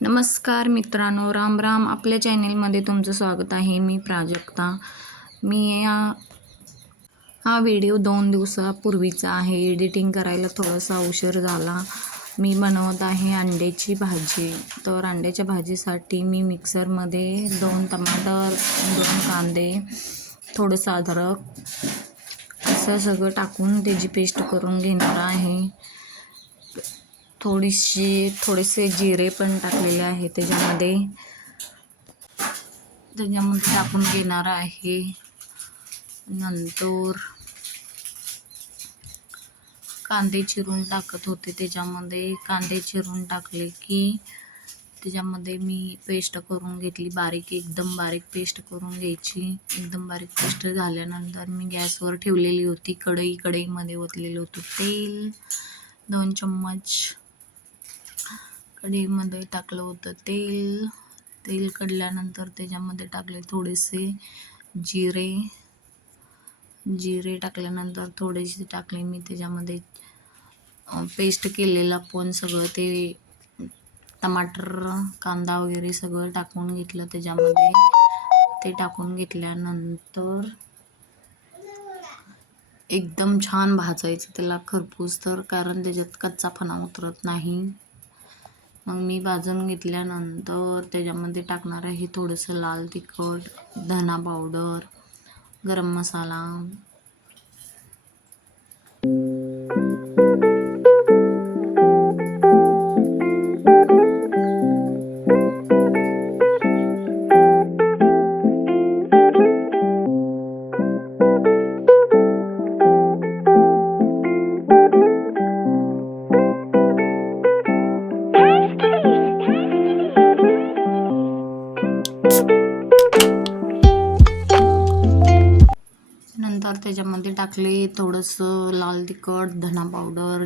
नमस्कार मित्रांनो, राम राम. आपल्या चॅनेलमध्ये तुमचं स्वागत आहे. मी प्राजक्ता. मी हा व्हिडिओ 2 दिवसापूर्वीचा आहे. एडिटिंग करायला थोडासा उशीर झाला. मी बनवत आहे अंड्याची भाजी. तर अंड्याच्या भाजीसाठी मी मिक्सरमध्ये 2 टमाटर, 2 कांदे, थोडंसं अद्रक असं सगळं टाकून त्याची पेस्ट करून घेणार आहे. थोडेसे जिरे पण टाकलेले आहे त्याच्यामध्ये टाकून घेणार आहे. नंतर कांदे चिरून टाकत होते. त्याच्यामध्ये कांदे चिरून टाकले की त्याच्यामध्ये मी पेस्ट करून घेतली. एकदम बारीक पेस्ट करून घ्यायची. एकदम बारीक पेस्ट झाल्यानंतर मी गॅसवर ठेवलेली होती. कढईमध्ये ओतलेलं होतं तेल. 2 चम्मच कढईमध्ये टाकलं होतं तेल कढल्यानंतर त्याच्यामध्ये टाकले थोडेसे जिरे टाकल्यानंतर थोडेसे टाकले मी त्याच्यामध्ये पेस्ट केलेलं पण सगळं ते टमाटर, कांदा वगैरे सगळं टाकून घेतलं त्याच्यामध्ये. ते टाकून घेतल्यानंतर एकदम छान भाजायचं त्याला खरपूस, तर कारण त्याच्यात कच्चापणा उतरत नाही. मग मी भाजून घेतल्यानंतर त्याच्यामध्ये टाकणार आहे थोडंसं लाल तिखट, धना पावडर, गरम मसाला, नंतर त्याच्यामध्ये टाकले थोडंसं लाल तिखट, धना पावडर,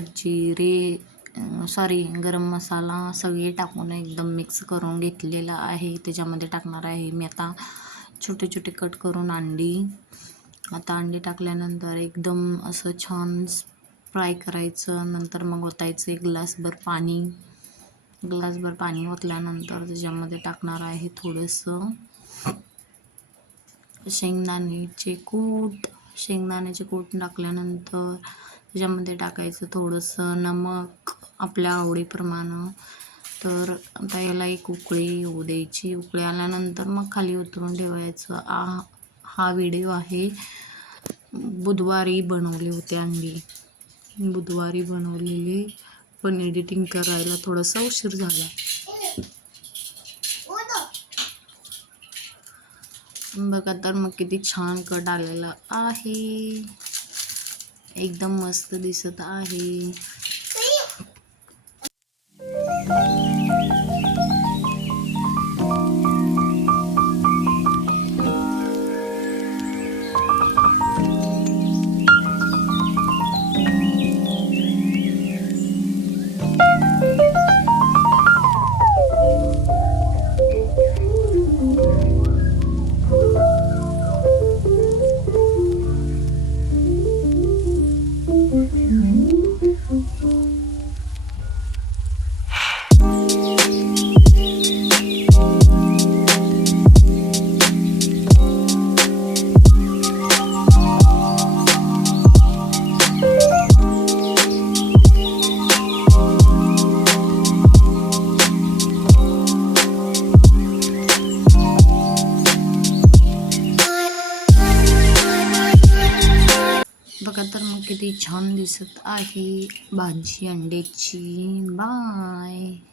गरम मसाला सगळे टाकून एकदम मिक्स करून घेतलेला आहे. त्याच्यामध्ये टाकणार आहे मी आता छोटे कट करून अंडी. आता अंडी टाकल्यानंतर एकदम असं छान फ्राय करायचं. नंतर मग ओतायचं ग्लासभर पाणी ओतल्यानंतर त्याच्यामध्ये टाकणार आहे थोडंसं शेंगदाण्याचे कूट टाकल्यानंतर त्याच्यामध्ये टाकायचं थोडंसं नमक आपल्या आवडीप्रमाणे. तर आता याला एक उकळी येऊ द्यायची. उकळी आल्यानंतर मग खाली उतरून ठेवायचं. हा व्हिडिओ आहे बुधवारी बनवले होते अंडी. बुधवारी बनवलेले, पण एडिटिंग करायला थोडासा उशीर झाला. बघा तर मग किती छान कट आलेला आहे. एकदम मस्त दिसत आहे. बघा तर मग किती छान दिसत आहे भाजी अंड्याची. बाय.